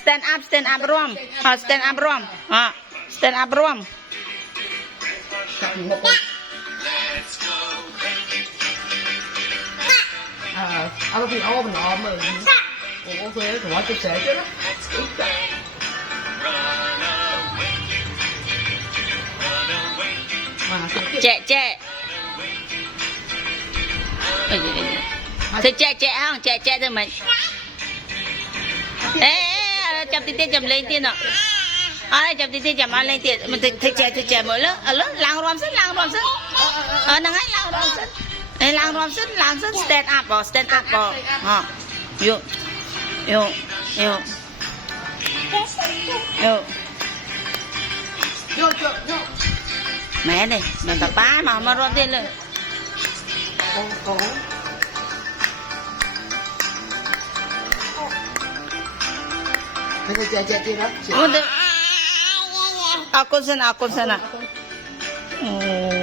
stand up ร่วมstand up ร่วมstand up ร่วมเอาไปอ้อมอ้อมเลยโอเคถือว่าจะเสร็จแล้วแจ๊ะเธอแจ๊ะห้องแจ๊ะทำไมจับตีจับเลยตีเนาะจับตีจับมาเลยตีมันเธอแจ๊ะหมดแล้วล้างรวมเส้นนั่งไงล้างรวมเส้นล้างเส้น stand up แม่เนี่ยมันตะป้ามารวมเส้นเลยไม่ใช่เจ๊นะเอาคนสนะ